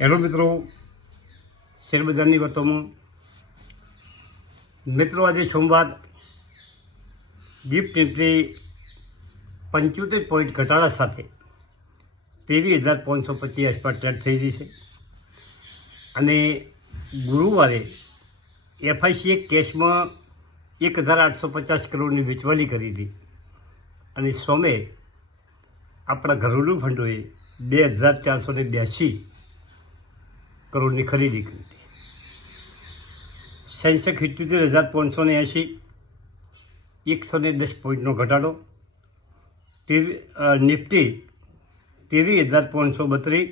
Hello મિત્રો શેરબજારની વાતોમાં. મિત્રો, આજે સોમવાર ગિફ્ટ એન્ટ્રી પંચોતેર પોઈન્ટ ઘટાડા સાથે ત્રેવીસ હજાર પાંચસો પચીસ આસપાસ ટ્રેડ થઈ રહી છે. અને ગુરુવારે એફઆઈસીએ કેશમાં એક હજાર આઠસો પચાસ કરોડની વેચવાલી કરી હતી. અને સોમે આપણા ઘરેલું ફંડોએ બે હજાર ચારસો ને બ્યાસી કરોડની ખરીદી કરી હતી. સેન્સેક્સ ઇઠ્યોતેર હજાર પાંચસો ને એંશી, એકસો ને દસ પોઈન્ટનો ઘટાડો નિફ્ટી ત્રેવીસ હજાર પાંચસો બત્રીસ,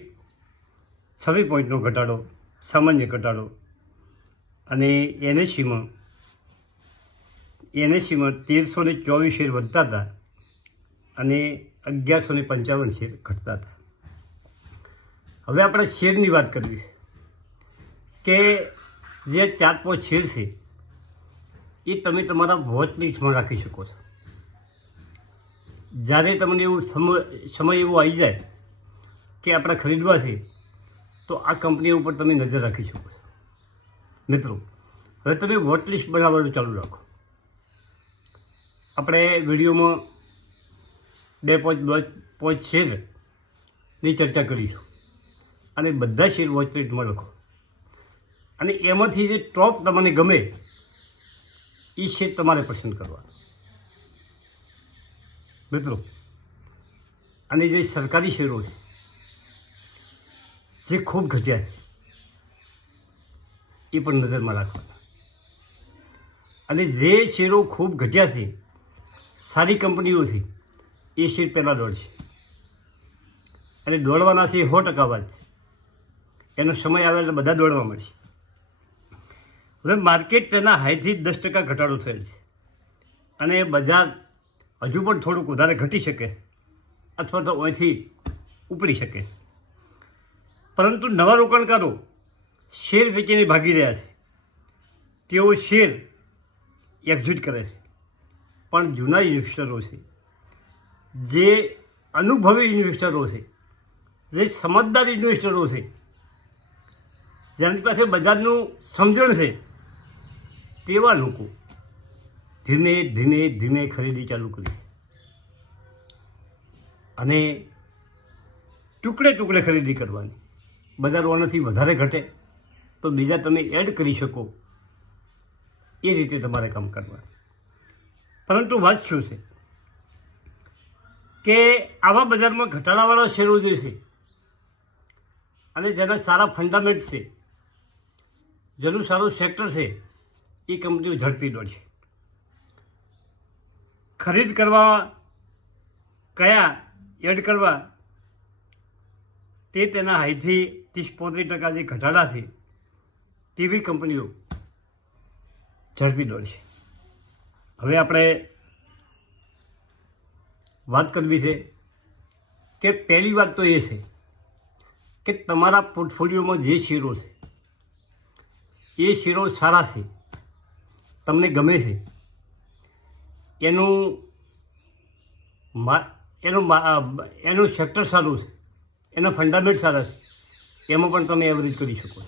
છવ્વીસ પોઈન્ટનો ઘટાડો, સામાન્ય ઘટાડો. અને એનએસીમાં એનએસીમાં તેરસો ને ચોવીસ શેર વધતા હતા અને અગિયારસો ને પંચાવન શેર ઘટતા હતા. હવે આપણે શેરની વાત કરવી કે જે ચાર પાંચ શેર છે, એ તમે તમારા વોચલિસ્ટમાં રાખી શકો છો. જ્યારે તમને એવું સમય એવો આવી જાય કે આપણે ખરીદવા છે, તો આ કંપની ઉપર તમે નજર રાખી શકો છો. મિત્રો, હવે તમે વોચ લિસ્ટ બનાવવાનું ચાલુ રાખો. આપણે વિડીયોમાં બે પાંચ પાંચ શેરની ચર્ચા કરીશું. અને બધા શેર વોચ લિસ્ટમાં લખો. અને એમાંથી જે ટોપ તમને ગમે એ શેર તમારે પસંદ કરવા મિત્રો, અને જે સરકારી શેરો છે, જે ખૂબ ઘટ્યા છે, એ પણ નજરમાં રાખવાના. અને જે શેરો ખૂબ ઘટ્યા છે, સારી કંપનીઓ છે, એ શેર પહેલાં દોડશે અને દોડવાના છે સો ટકા વાત એનો સમય આવે એટલે બધા દોડવા મળશે. હવે માર્કેટ તેના હાઈથી દસ ટકા ઘટાડો થયેલ છે. અને બજાર હજુ પણ થોડુંક વધારે ઘટી શકે અથવા તો અહીંથી ઉપડી શકે. પરંતુ નવા રોકાણકારો શેર વેચીને ભાગી રહ્યા છે. તેઓ શેર એક્ઝિટ કરે છે. પણ જૂના ઇન્વેસ્ટરો છે. જે અનુભવી ઇન્વેસ્ટરો છે. જે સમજદાર ઇન્વેસ્ટરો છે. જેની પાસે બજારનું સમજણ છે. તેવા લોકો ધીમે ધીમે ધીમે ખરીદી ચાલુ કરી. અને ટુકડે ટુકડે ખરીદી કરવાની. બજાર વધારે ઘટે. તો બીજા તમે એડ કરી શકો. એ રીતે તમારે કામ કરવાનું. પરંતુ વાત શું છે? કે આવા બજારમાં ઘટાડાવાળા શેરો જે છે, અને જેના સારા ફંડામેન્ટ છે, જેનું સારું સેક્ટર છે એ કંપનીઓ ઝડપી દોડશે ખરીદ કરવા કયા એડ કરવા તે તેના હાઈથી ત્રીસ પોત્રીસ ટકા જે ઘટાડા છે, તેવી કંપનીઓ ઝડપી દોડી. હવે આપણે વાત કરવી છે કે પહેલી વાત તો એ છે કે તમારા પોર્ટફોલિયોમાં જે શેરો છે, એ શેરો સારા છે. તમને ગમે છે. એનું એનું એનું સેક્ટર સારું છે. એના ફંડામેન્ટ સારા છે. એમાં પણ તમે એવરેજ કરી શકો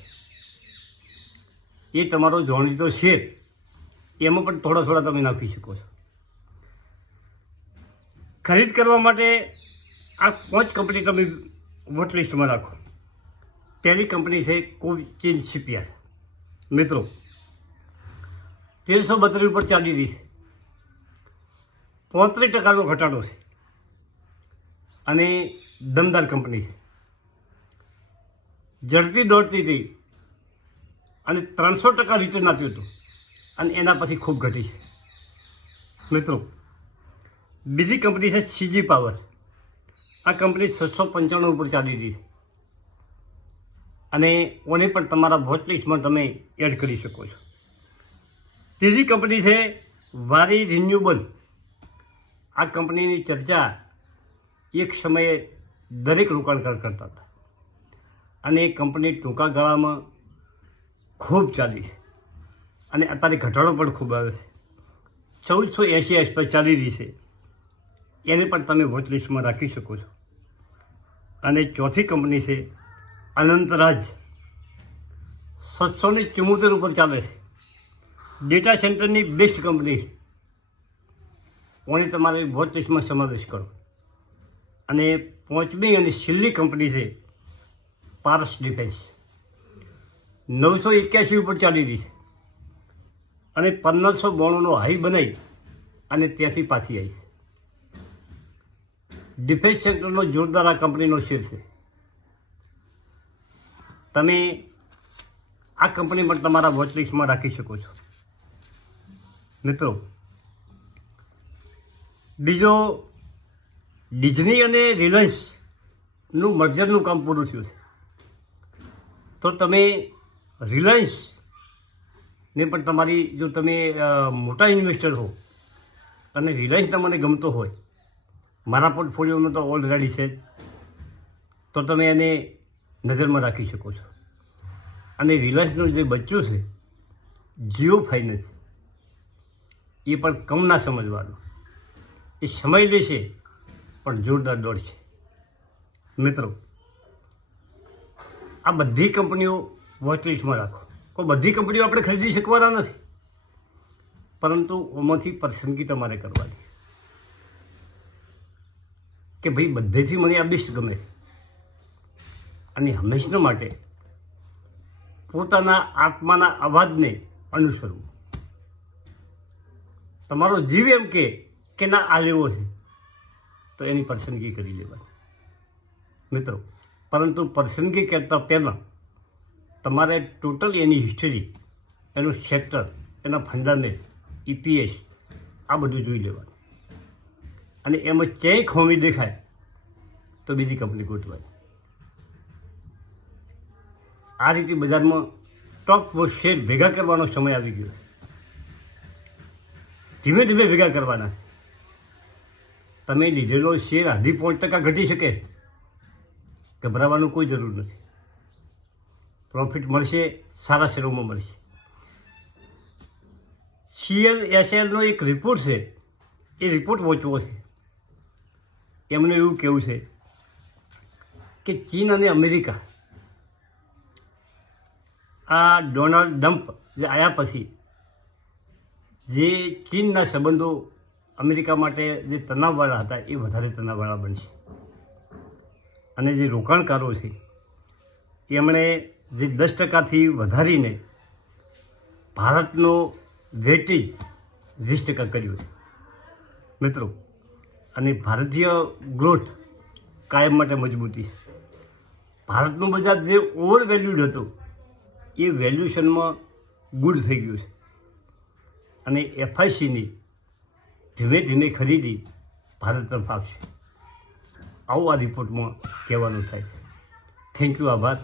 એ તમારો જાણીતો શેર એમાં પણ થોડા થોડા તમે નાખી શકો છો. ખરીદ કરવા માટે આ પાંચ કંપની તમે વોટ લિસ્ટમાં રાખો. પહેલી કંપની છે કોચિન શિપયાર્ડ. મિત્રો તેરસો બત્રીસ ઉપર ચાલી રહી છે. પોત્રીસ ટકાનો ઘટાડો છે. અને દમદાર કંપની છે. ઝડપી દોડતી હતી અને ત્રણસો ટકા રિટર્ન આપ્યું હતું. અને એના પછી ખૂબ ઘટી છે. મિત્રો, બીજી કંપની છે સીજી પાવર આ કંપની છસો પંચાણું ઉપર ચાલી રહી છે. અને ઓને પણ તમારા વોચ લિસ્ટમાં તમે એડ કરી શકો છો. ત્રીજી કંપની છે વારી રિન્યુબલ આ કંપનીની ચર્ચા એક સમયે દરેક રોકાણકાર કરતા હતા. અને એ કંપની ટૂંકા ગાળામાં ખૂબ ચાલી છે. અને અત્યારે ઘટાડો પણ ખૂબ આવે છે. ચૌદસો એંસી આસપાસ ચાલી રહી છે. એને પણ તમે વોચ લિસ્ટમાં રાખી શકો છો. અને ચોથી કંપની છે અનંતરાજ. સત્સો ને ચુમ્મોતેર ઉપર ચાલે છે. ડેટા સેન્ટરની બેસ્ટ કંપની કોને તમારે વોચ લિસ્ટમાં સમાવેશ કરો. અને પાંચમી અને છેલ્લી કંપની છે પારસ ડિફેન્સ નવસો એક્યાસી ઉપર ચાલી રહી છે. અને પંદરસો બોણોનો હાઈ બનાવી અને ત્યાંથી પાછી આવી છે. ડિફેન્સ સેક્ટરનો જોરદાર આ કંપનીનો શેર છે. તમે આ કંપની પણ તમારા વોચલિસ્ટમાં રાખી શકો છો. મિત્રો, બીજો ડિઝની અને રિલાયન્સનું મર્જરનું કામ પૂરું થયું છે તો તમે રિલાયન્સ ને પણ તમારી, જો તમે મોટા ઇન્વેસ્ટર હો અને રિલાયન્સ તમને ગમતો હોય, મારા પોર્ટફોલિયોમાં તો ઓલરેડી છે. તો તમે એને નજરમાં રાખી શકો છો અને રિલાયન્સનું જે બચ્યું છે, જીઓ ફાઇનાન્સ એ પણ કમ ના સમજવાનું. એ સમય લેશે પણ જોરદાર દોડ છે. મિત્રો, આ બધી કંપનીઓ વોચલિસ્ટમાં રાખો. કોઈ બધી કંપનીઓ આપણે ખરીદી શકવાના નથી. પરંતુ એમાંથી પસંદગી તમારે કરવાની. કે ભાઈ, બધેથી મને આ બેસ્ટ ગમે. અને હંમેશા માટે પોતાના આત્માના અવાજને અનુસરવું. તમારો જીવ એમ કે કે ના, આ લેવો છે. તો એની પસંદગી કરી લેવાની મિત્રો, પરંતુ પસંદગી કરતાં પહેલાં તમારે ટોટલ એની હિસ્ટરી એનું સેક્ટર એના ફંડામેન્ટ ઇપીએસ આ બધું જોઈ લેવાનું. અને એમાં ચેક ખોમી દેખાય તો બીજી કંપની ગોઠવાય. આ રીતે બજારમાં ટોપ શેર ભેગા કરવાનો સમય આવી ગયો. ધીમે ધીમે ભેગા કરવાના. તમે લીધેલો શેર અઢી પોઈન્ટ ટકા ઘટી શકે. ગભરાવાનું કોઈ જરૂર નથી. પ્રોફિટ મળશે, સારા શેરોમાં મળશે. સીએલ એસએલનો એક રિપોર્ટ છે. એ રિપોર્ટ વાંચવો છે. એમને એવું કહેવું છે કે ચીન અને અમેરિકા આ ડોનાલ્ડ ડમ્પ જે આવ્યા પછી જે ચીનના સંબંધો અમેરિકા માટે જે તણાવવાળા હતા, એ વધારે તણાવવાળા બનશે. અને જે રોકાણકારો છે, એમણે જે દસ ટકાથી વધારીને ભારતનો વેટેજ વીસ ટકા કર્યો છે. મિત્રો, અને ભારતીય ગ્રોથ કાયમ માટે મજબૂતી ભારતનું બજાર જે ઓવર વેલ્યુડ હતું, એ વેલ્યુશનમાં ગુડ થઈ ગયું છે. અને એફઆઈસીની ધીમે ધીમે ખરીદી ભારત તરફ આવશે. આવું આ રિપોર્ટમાં કહેવાનું થાય છે. થેન્ક યુ આભાર.